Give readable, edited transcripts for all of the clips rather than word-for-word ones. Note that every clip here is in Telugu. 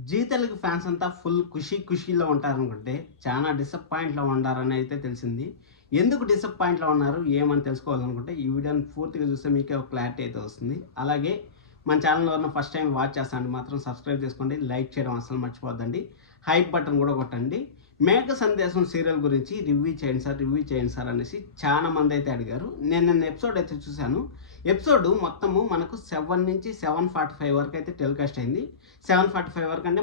జీ తెలుగు ఫ్యాన్స్ అంతా ఫుల్ ఖుషీలో ఉంటారనుకుంటే, చాలా డిసప్పాయింట్‌లో ఉన్నారని అయితే తెలిసింది. ఎందుకు డిసప్పాయింట్‌లో ఉన్నారు, ఏమని తెలుసుకోవాలనుకుంటే, ఈ వీడియోని పూర్తిగా చూస్తే మీకే ఒక క్లారిటీ అయితే వస్తుంది. అలాగే మన ఛానెల్‌లో ఎవరైనా ఫస్ట్ టైం వాచ్ చేస్తాంటే మాత్రం సబ్స్క్రైబ్ చేసుకోండి. లైక్ చేయడం అస్సలు మర్చిపోద్దండి. హైప్ బటన్ కూడా కొట్టండి. 'మేఘ సందేశం' సీరియల్ గురించి రివ్యూ చేయండి సార్ అనేసి చాలా మంది అయితే అడిగారు. నేను నిన్న ఎపిసోడ్ అయితే చూశాను. ఎపిసోడ్ మొత్తము మనకు 7 నుంచి 7:45 వరకు అయితే టెలికాస్ట్ అయింది. 7:45 వరకు అంటే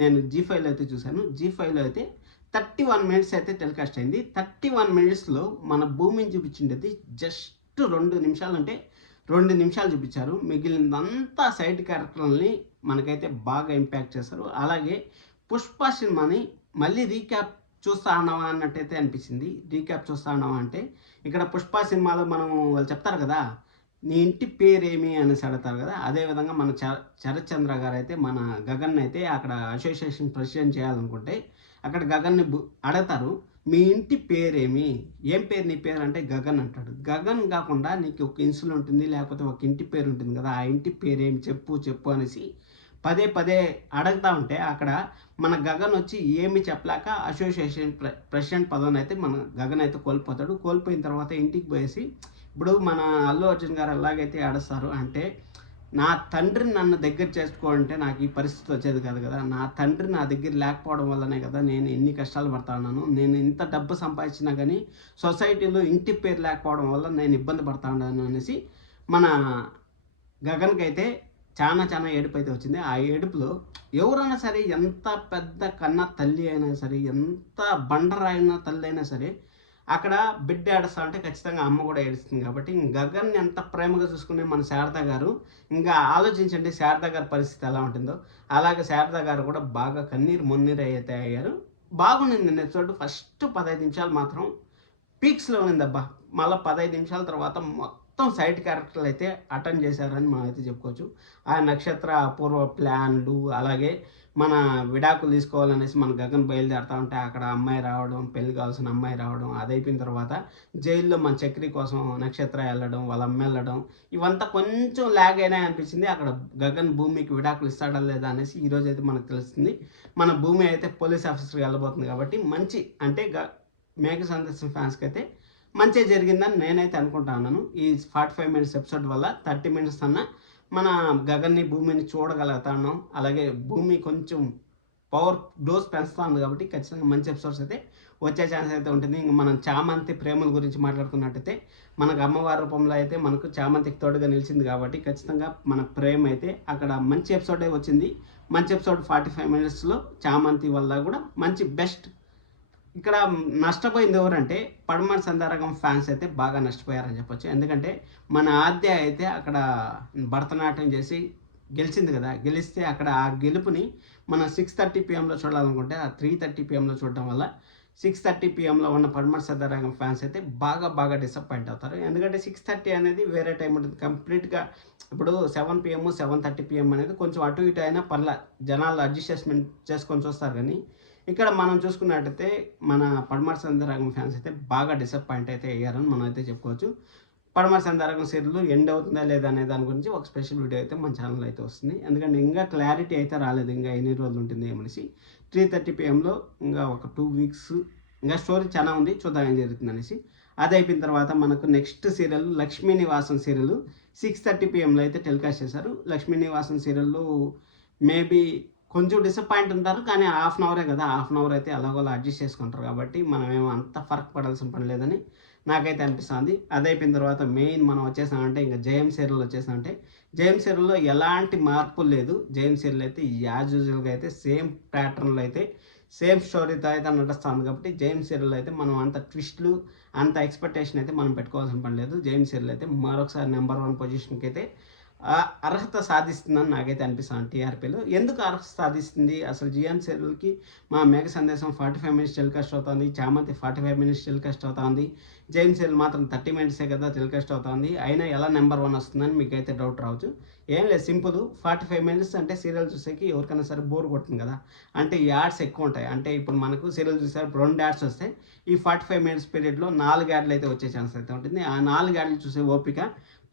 నేను జీ5లో అయితే చూశాను. జీ5లో అయితే 31 మినిట్స్ అయితే టెలికాస్ట్ అయింది. 31 మినిట్స్‌లో మన భూమిని చూపించిండేది జస్ట్ 2 నిమిషాలు, అంటే 2 నిమిషాలు చూపించారు. మిగిలినదంతా సైడ్ క్యారెక్టర్‌లని మనకైతే బాగా ఇంపాక్ట్ చేశారు. అలాగే 'పుష్ప' సినిమాని మళ్ళీ రీక్యాప్ చూస్తా ఉన్నావా అన్నట్టయితే అనిపించింది. రీక్యాప్ చూస్తా ఉన్నావా అంటే, ఇక్కడ 'పుష్ప' సినిమాలో వాళ్ళు చెప్తారు కదా! నీ ఇంటి పేరేమి అనేసి అడుగుతారు కదా! అదేవిధంగా మన శరత్ చంద్ర గారైతే మన గగన్‌ని అయితే అక్కడ అసోసియేషన్ ప్రెసిడెంట్ చేయాలనుకుంటే, అక్కడ గగన్‌ని అడుగుతారు. మీ ఇంటి పేరేమి? ఏం పేరు నీ పేరు అంటే గగన్ అంటాడు. గగన్ కాకుండా నీకు ఒక ఇన్సుల్ ఉంటుంది, లేకపోతే ఒక ఇంటి పేరు ఉంటుంది కదా! ఆ ఇంటి పేరేమి చెప్పు అనేసి పదే పదే అడుగుతా ఉంటే, అక్కడ మన గగన్ వచ్చి ఏమి చెప్పలేక అసోసియేషన్ ప్రెసిడెంట్ పదవినైతే మన గగన్ అయితే కోల్పోతాడు. కోల్పోయిన తర్వాత ఇంటికి పోయేసి, ఇప్పుడు మన అల్లు అర్జున్ గారు ఎలాగైతే ఏడుస్తారు అంటే, నా తండ్రిని నన్ను దగ్గర చేసుకోవాలంటే నాకు ఈ పరిస్థితి వచ్చేది కాదు కదా! నా తండ్రి నా దగ్గర లేకపోవడం వల్లనే కదా నేను ఎన్ని కష్టాలు పడతా ఉన్నాను. నేను ఇంత డబ్బు సంపాదించినా గానీ సొసైటీలో ఇంటి పేరు లేకపోవడం వల్ల నేను ఇబ్బంది పడతా ఉన్నాను అనేసి మన గగన్‌కైతే చాలా ఏడుపైతే వచ్చింది. ఆ ఏడుపులో ఎవరైనా సరే, ఎంత పెద్ద కన్న తల్లి అయినా సరే, ఎంత బండరాయిన తల్లి అయినా సరే, అక్కడ బిడ్డ ఏడుస్తా ఉంటే ఖచ్చితంగా అమ్మ కూడా ఏడుస్తుంది. కాబట్టి గగన్‌ని ఎంత ప్రేమగా చూసుకునే మన శారద గారు, ఇంకా ఆలోచించండి శారద గారి పరిస్థితి ఎలా ఉంటుందో. అలాగే శారద గారు కూడా బాగా కన్నీరు మున్నీరు అయితే అయ్యారు. బాగుండింది నిన్న ఎపిసోడ్. ఫస్ట్ 15 నిమిషాలు మాత్రం పీక్స్‌లో ఉన్నిందబ్బా! మళ్ళా 15 నిమిషాల తర్వాత మొత్తం సైడ్ క్యారెక్టర్లు అయితే అటెండ్ చేశారని మనమైతే చెప్పుకోవచ్చు. ఆ నక్షత్ర అపూర్వ ప్లాన్లు, అలాగే మన విడాకులు తీసుకోవాలనేసి మన గగన్ బయలుదేరుతా ఉంటే అక్కడ అమ్మాయి రావడం, పెళ్లి కావాల్సిన అమ్మాయి రావడం, అదయిపోయిన తర్వాత జైల్‌లో మన చక్రి కోసం నక్షత్ర ఎళ్ళడం, వాళ్ళ అమ్మ ఎళ్ళడం, ఇవంతా కొంచెం ల్యాగ్ అయినాయి అనిపించింది. అక్కడ గగన్ భూమికి విడాకులు ఇస్తాడా లేదా అనేసి ఈరోజైతే మనకు తెలుస్తుంది. మన భూమి అయితే పోలీస్ ఆఫీసర్‌గా ఎళ్ళబోతుంది కాబట్టి మంచి, అంటే 'మేఘ సందేశం' ఫ్యాన్స్‌కైతే మంచే జరిగిందని నేనైతే అనుకుంటా ఉన్నాను. ఈ 45 మినిట్స్ ఎపిసోడ్ వల్ల 30 మినిట్స్ అన్నా మన గగన్‌ని, భూమిని చూడగలుగుతున్నాం. అలాగే భూమి కొంచెం పవర్ డోస్ పెంచుతా ఉంది కాబట్టి ఖచ్చితంగా మంచి ఎపిసోడ్స్ అయితే వచ్చే ఛాన్స్ అయితే ఉంటుంది. ఇంక మనం చామంతి ప్రేమల గురించి మాట్లాడుకున్నట్టయితే, మనకు అమ్మవారి రూపంలో అయితే మనకు చామంతికి తోడుగా నిలిచింది కాబట్టి ఖచ్చితంగా మన ప్రేమ అయితే అక్కడ మంచి ఎపిసోడే వచ్చింది. మంచి ఎపిసోడ్ 45 మినిట్స్‌లో చామంతి వల్ల కూడా మంచి బెస్ట్. ఇక్కడ నష్టపోయింది ఎవరంటే, పడమటి సందారగం ఫ్యాన్స్ అయితే బాగా నష్టపోయారని చెప్పొచ్చు. ఎందుకంటే మన ఆద్య అయితే అక్కడ భరతనాట్యం చేసి గెలిచింది కదా! గెలిస్తే అక్కడ ఆ గెలుపుని మనం 6:30 పీఎంలో చూడాలనుకుంటే, ఆ 3:30 పీఎంలో చూడడం వల్ల 6:30 పీఎంలో ఉన్న పడమటి సందారగం ఫ్యాన్స్ అయితే బాగా డిసప్పాయింట్ అవుతారు. ఎందుకంటే 6:30 అనేది వేరే టైం ఉంటుంది. కంప్లీట్‌గా ఇప్పుడు 7 పీఎం, 7:30 పీఎం అనేది కొంచెం అటు ఇటు అయినా పర్లే, జనాలు అడ్జస్ట్‌మెంట్ చేసుకొని చూస్తారు కానీ, ఇక్కడ మనం చూసుకున్నట్టయితే మన పడమటి సందారగం ఫ్యాన్స్ అయితే బాగా డిసప్పాయింట్ అయితే అయ్యారని మనం అయితే చెప్పుకోవచ్చు. పడమటి సందారగం సీరియల్ ఎండ్ అవుతుందా లేదా అనే దాని గురించి ఒక స్పెషల్ వీడియో అయితే మన ఛానల్‌లో అయితే వస్తుంది. ఎందుకంటే ఇంకా క్లారిటీ అయితే రాలేదు. ఇంకా ఎన్ని రోజులు ఉంటుంది ఏమనేసి. 3:30 పీఎంలో ఇంకా ఒక 2 వీక్స్ ఇంకా స్టోరీ చాలా ఉంది. చూద్దాం ఏం జరుగుతుందనేసి. అది అయిపోయిన తర్వాత మనకు నెక్స్ట్ సీరియల్ 'లక్ష్మీ నివాసం' సీరియల్ 6:30 పీఎంలో అయితే టెలికాస్ట్ చేశారు. 'లక్ష్మీ నివాసం' సీరియల్‌లో మేబీ కొంచెం డిసప్పాయింట్ ఉంటారు. కానీ హాఫ్ అన్ అవరే కదా! హాఫ్ అన్ అవర్ అయితే ఎలాగోలా అడ్జస్ట్ చేసుకుంటారు కాబట్టి మనమేమో అంత ఫరక్ పడాల్సిన పని లేదని నాకైతే అనిపిస్తుంది. అదయిపోయిన తర్వాత మెయిన్ మనం వచ్చేసామంటే ఇంక 'జయం' సీరియల్ వచ్చేసామంటే, 'జయం' సీరియల్‌లో ఎలాంటి మార్పు లేదు. 'జయం' సీరియల్ అయితే యాజ్ యూజువల్‌గా అయితే సేమ్ ప్యాటర్న్‌లో అయితే సేమ్ స్టోరీతో అయితే నడుస్తుంది కాబట్టి 'జయం' సీరియల్ అయితే మనం అంత ట్విస్ట్‌లు, అంత ఎక్స్‌పెక్టేషన్ అయితే మనం పెట్టుకోవాల్సిన పని లేదు. 'జయం' సీరియల్ అయితే మరొకసారి నంబర్ 1 పొజిషన్‌కి అయితే అర్హత సాధిస్తుందని నాకైతే అనిపిస్తుంది టీఆర్‌పీలో. ఎందుకు అర్హత సాధిస్తుంది? అసలు 'జియాన్' సీరియల్‌కి మా 'మేఘ సందేశం' 45 మినిట్స్ టెలికాస్ట్ అవుతుంది. 'చామంతి' 45 మినిట్స్ టెలికాస్ట్ అవుతుంది. 'జయం' సీరియల్ మాత్రం 30 మినిట్సే కదా టెలికాస్ట్ అవుతుంది. అయినా ఎలా నంబర్ 1 వస్తుందని మీకైతే డౌట్ రావచ్చు. ఏం లేదు, సింపుల్. 45 మినిట్స్ అంటే సీరియల్ చూసేకి ఎవరికైనా సరే బోర్ కొడుతుంది కదా! అంటే యాడ్స్ ఎక్కువ ఉంటాయి. అంటే ఇప్పుడు మనకు సీరియల్ చూసారు, 2 యాడ్స్ వస్తాయి. ఈ 45 మినిట్స్ పీరియడ్‌లో 4 యాడ్లు అయితే వచ్చే ఛాన్స్ అయితే ఉంటుంది. ఆ 4 యాడ్లు చూసే ఓపిక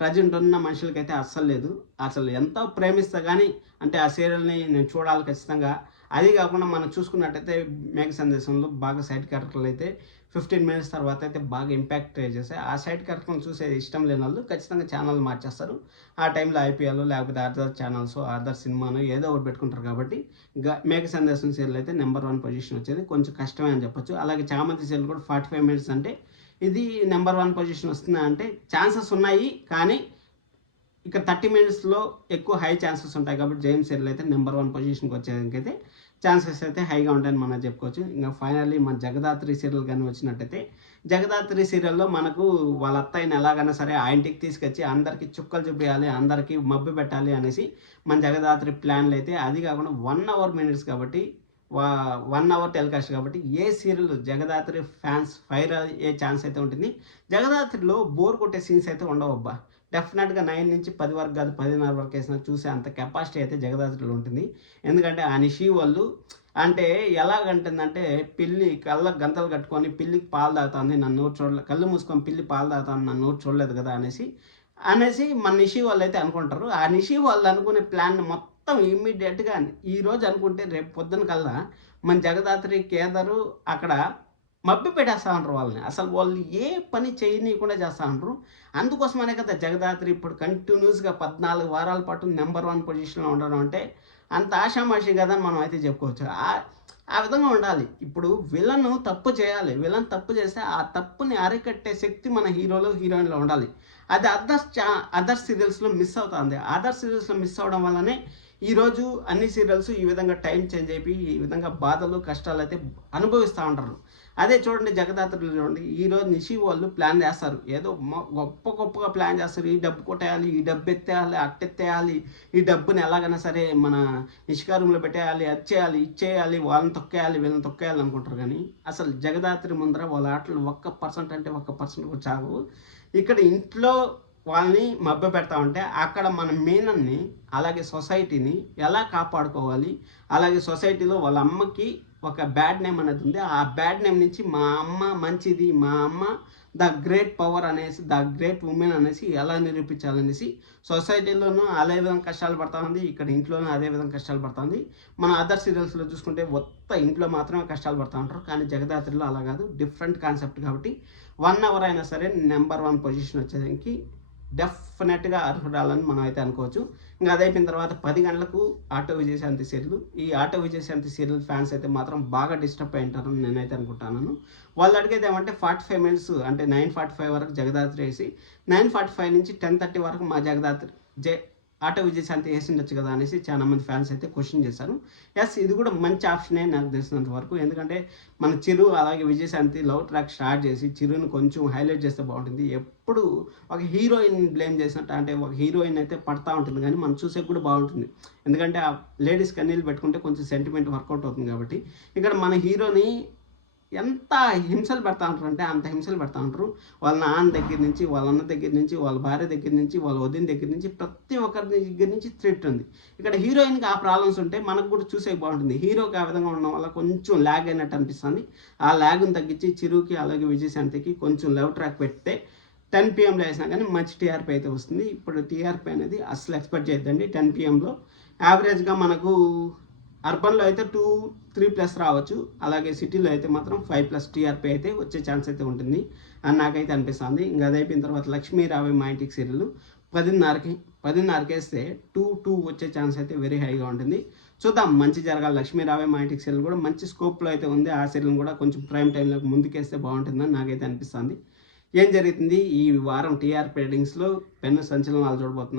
ప్రజెంట్ ఉన్న మనుషులకైతే అస్సలు లేదు. అసలు ఎంతో ప్రేమిస్తా కానీ అంటే ఆ సీరియల్ని నేను చూడాలి ఖచ్చితంగా. అది కాకుండా మనం చూసుకున్నట్టయితే మేఘ సందేశంలో బాగా సైడ్ క్యారెక్టర్లు అయితే 15 మినిట్స్ తర్వాత అయితే బాగా ఇంపాక్ట్ క్రియేట్ చేస్తాయి. ఆ సైడ్ క్యారెక్టర్ని చూసేది ఇష్టం లేని వాళ్ళు ఖచ్చితంగా ఛానల్ మార్చేస్తారు. ఆ టైంలో ఐపీఎల్ లేకపోతే అదర్ ఛానల్స్ అదర్ సినిమాను ఏదో ఒకటి పెట్టుకుంటారు కాబట్టి మేఘ సందేశం సీరియల్ అయితే నెంబర్ 1 పొజిషన్ వచ్చేది. కొంచెం కష్టమే అని చెప్పొచ్చు. అలాగే చామంతి సీరియల్ కూడా 45 మినిట్స్ అంటే ఇది నెంబర్ 1 పొజిషన్ వస్తుందా అంటే ఛాన్సెస్ ఉన్నాయి. కానీ ఇక్కడ 30 మినిట్స్లో ఎక్కువ హై ఛాన్సెస్ ఉంటాయి కాబట్టి జేమ్స్ సీరియల్ అయితే నెంబర్ 1 పొజిషన్కి వచ్చేదానికైతే ఛాన్సెస్ అయితే హైగా ఉంటాయని మనం చెప్పుకోవచ్చు. ఇంకా ఫైనల్లీ మన జగదాత్రి సీరియల్ కానీ వచ్చినట్టయితే జగదాత్రి సీరియల్లో మనకు వాళ్ళ అత్తయ్యని ఎలాగైనా సరే ఆ ఇంటికి తీసుకొచ్చి అందరికీ చుక్కలు చూపించాలి, అందరికీ మబ్బు పెట్టాలి అనేసి మన జగదాత్రి ప్లాన్లు అయితే. అది కాకుండా 1 అవర్ మినిట్స్ కాబట్టి 1 అవర్ టెలికాస్ట్ కాబట్టి ఏ సీరియల్ జగదాత్రి ఫ్యాన్స్ ఫైర్ అయ్యే ఛాన్స్ అయితే ఉంటుంది. జగదాత్రిలో బోర్ కొట్టే సీన్స్ అయితే ఉండవు అబ్బా. డెఫినెట్గా 9 నుంచి 10 వరకు కాదు 10:30 వరకు వేసినా చూసే అంత కెపాసిటీ అయితే జగదాత్రిలో ఉంటుంది. ఎందుకంటే ఆ నిషి వాళ్ళు అంటే ఎలాగంటుందంటే పిల్లి కళ్ళ గంతలు కట్టుకొని పిల్లికి పాలు తాగుతుంది, నన్ను నోరు చూడలేదు, కళ్ళు మూసుకొని పిల్లి పాలు తాగుతుంది, నన్ను నోరు చూడలేదు కదా అనేసి మన నిషి వాళ్ళు అయితే అనుకుంటారు. ఆ నిషి వాళ్ళు అనుకునే ప్లాన్ మొత్తం ఇమ్మీడియట్గా ఈరోజు అనుకుంటే రేపు పొద్దున కల్లా మన జగదాత్రి కేదారు అక్కడ మబ్బి పెట్టేస్తా ఉంటారు వాళ్ళని. అసలు వాళ్ళు ఏ పని చేయనీయకుండా చేస్తూ ఉంటారు. అందుకోసమనే కదా జగదాత్రి ఇప్పుడు కంటిన్యూస్గా 14 వారాల పాటు నెంబర్ 1 పొజిషన్లో ఉండడం అంటే అంత ఆషామాషి కదా అని మనం అయితే చెప్పుకోవచ్చు. ఆ విధంగా ఉండాలి. ఇప్పుడు విలన్ తప్పు చేయాలి. విలన్ తప్పు చేస్తే ఆ తప్పుని అరికట్టే శక్తి మన హీరోలో హీరోయిన్లో ఉండాలి. అది అదర్ సీరియల్స్లో మిస్ అవుతుంది. అదర్ సీరియల్స్లో మిస్ అవడం వల్లనే ఈరోజు అన్ని సీరియల్స్ ఈ విధంగా టైం చేంజ్ అయిపోయి ఈ విధంగా బాధలు కష్టాలు అయితే అనుభవిస్తూ ఉంటారు. అదే చూడండి జగదాత్రిలో చూడండి, ఈరోజు నిషి వాళ్ళు ప్లాన్ చేస్తారు, ఏదో గొప్పగా ప్లాన్ చేస్తారు. ఈ డబ్బు కొట్టేయాలి, ఈ డబ్బు ఎత్తేయాలి, అట్టెత్తేయాలి, ఈ డబ్బుని ఎలాగైనా సరే మన నిషికా రూమ్లో పెట్టేయాలి, అది చేయాలి, ఇది చేయాలి, వాళ్ళని తొక్కేయాలి, వీళ్ళని తొక్కేయాలి అనుకుంటారు. కానీ అసలు జగదాత్రి ముందర వాళ్ళ ఆటలు 1% అంటే 1% కూడా చాలు. ఇక్కడ ఇంట్లో వాళ్ళని మభ్య పెడతా ఉంటే అక్కడ మన మీనన్ని అలాగే సొసైటీని ఎలా కాపాడుకోవాలి, అలాగే సొసైటీలో వాళ్ళ అమ్మకి ఒక బ్యాడ్ నేమ్ అనేది ఉంది. ఆ బ్యాడ్ నేమ్ నుంచి మా అమ్మ మంచిది, మా అమ్మ ద గ్రేట్ పవర్ అనేసి, ద గ్రేట్ ఉమెన్ అనేసి ఎలా నిరూపించాలనేసి సొసైటీలోనూ అదే విధంగా కష్టాలు పడుతూ ఉంది, ఇక్కడ ఇంట్లోనూ అదే విధంగా కష్టాలు పడుతూ ఉంది. మన అదర్ సీరియల్స్లో చూసుకుంటే మొత్తం ఇంట్లో మాత్రమే కష్టాలు పడుతూ ఉంటారు. కానీ జగదాత్రిలో అలా కాదు, డిఫరెంట్ కాన్సెప్ట్ కాబట్టి 1 అవర్ అయినా సరే నెంబర్ 1 పొజిషన్ వచ్చేదానికి డెఫినెట్గా అర్హురాలని మనం అయితే అనుకోవచ్చు. ఇంకా అది అయిపోయిన తర్వాత 10 గంటలకు ఆటో విజయశాంతి సీరియల్. ఈ ఆటో విజయశాంతి సీరియల్ ఫ్యాన్స్ అయితే మాత్రం బాగా డిస్టర్బ్ అయి ఉంటారని నేనైతే అనుకుంటున్నాను. వాళ్ళు అడిగేది ఏమంటే 45 మినిట్స్ అంటే 9:45 వరకు జగదాత్రి వేసి 9:45 నుంచి 10:30 వరకు మా జగదాత్రి ఆటో విజయశాంతి వేసిండొచ్చు కదా అనేసి చాలా మంది ఫ్యాన్స్ అయితే క్వశ్చన్ చేశారు. ఎస్, ఇది కూడా మంచి ఆప్షనే నాకు తెలిసినంత వరకు. ఎందుకంటే మన చిరు అలాగే విజయశాంతి లవ్ ట్రాక్ స్టార్ట్ చేసి చిరుని కొంచెం హైలైట్ చేస్తే బాగుంటుంది. ఎప్పుడు ఒక హీరోయిన్ బ్లేమ్ చేసినట్టు అంటే ఒక హీరోయిన్ అయితే పడతా ఉంటుంది, కానీ మనం చూసే కూడా బాగుంటుంది. ఎందుకంటే ఆ లేడీస్ కన్నీళ్ళు పెట్టుకుంటే కొంచెం సెంటిమెంట్ వర్కౌట్ అవుతుంది కాబట్టి ఇక్కడ మన హీరోని ఎంత హింసలు పెడతా ఉంటారు అంటే అంత హింసలు పెడతా ఉంటారు. వాళ్ళ నాన్న దగ్గర నుంచి, వాళ్ళ అన్న దగ్గర నుంచి, వాళ్ళ భార్య దగ్గర నుంచి, వాళ్ళ వదిన దగ్గర నుంచి, ప్రతి ఒక్కరి దగ్గర నుంచి థ్రెట్ ఉంది. ఇక్కడ హీరోయిన్కి ఆ ప్రాబ్లమ్స్ ఉంటే మనకు కూడా చూసే బాగుంటుంది. హీరోకి ఆ విధంగా ఉండడం వల్ల కొంచెం ల్యాగ్ అయినట్టు అనిపిస్తుంది. ఆ ల్యాగ్ని తగ్గించి చిరుకి అలాగే విజయశాంతికి కొంచెం లవ్ ట్రాక్ పెడితే 10 PM వేసినా కానీ మంచి టీఆర్పీ అయితే వస్తుంది. ఇప్పుడు టీఆర్పీ అనేది అసలు ఎక్స్పెక్ట్ చేయొద్దండి. 10 PMలో యావరేజ్గా మనకు అర్బన్లో అయితే 2-3+ రావచ్చు, అలాగే సిటీలో అయితే మాత్రం 5+ టీఆర్పీ అయితే వచ్చే ఛాన్స్ అయితే ఉంటుంది అని నాకైతే అనిపిస్తుంది. ఇంకా అది అయిపోయిన తర్వాత లక్ష్మీ రావే మా ఇంటికి సీరియల్ 10:30కి వేస్తే 2 వచ్చే ఛాన్స్ అయితే వెరీ హైగా ఉంటుంది. చూద్దాం, మంచి జరగాలి. లక్ష్మీ రావే మా ఇంటికి సీరియల్ కూడా మంచి స్కోప్లో అయితే ఉంది. ఆ సీరియల్ కూడా కొంచెం ప్రైమ్ టైంలో ముందుకేస్తే బాగుంటుందని నాకైతే అనిపిస్తుంది. ఏం జరుగుతుంది ఈ వారం టీఆర్పీ రేటింగ్స్లో పెన్ను సంచలనాలు చూడబోతున్నారు.